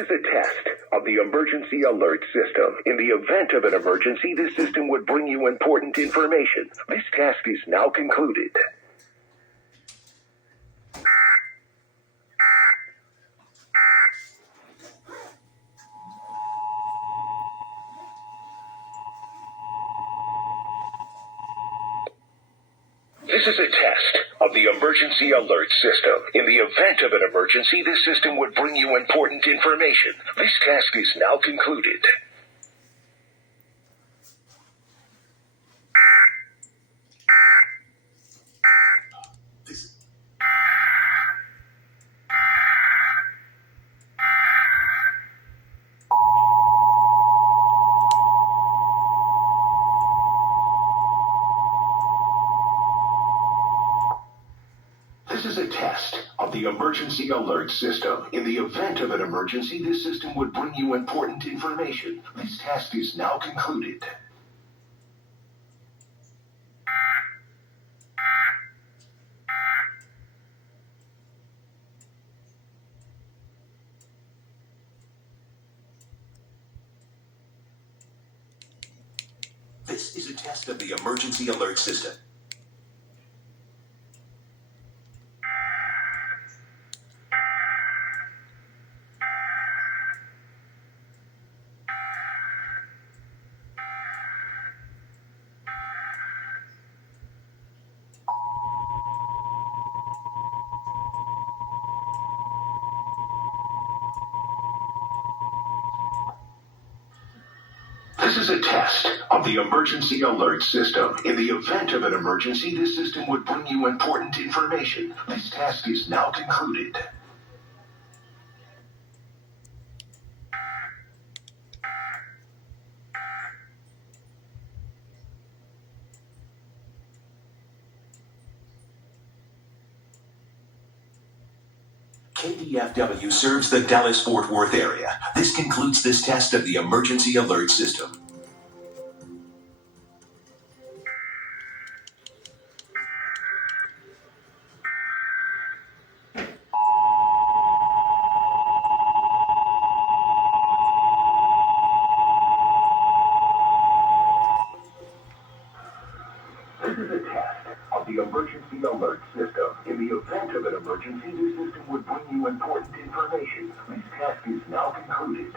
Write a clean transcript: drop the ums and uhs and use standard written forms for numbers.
is a test of the emergency alert system. In the event of an emergency, this system would bring you important information. This task is now concluded. This is a test of the emergency alert system. In the event of an emergency, this system would bring you important information. This task is now concluded. This is a test of the emergency alert system. In the event of an emergency, this system would bring you important information. This task is now concluded. This is a test of the emergency alert system. This is a test of the emergency alert system. In the event of an emergency, this system would bring you important information. This task is now concluded. KDFW serves the Dallas-Fort Worth area. This concludes this test of the emergency alert system. This is a test of the emergency alert system. In the event of an emergency, this system would bring you important information. This task is now concluded.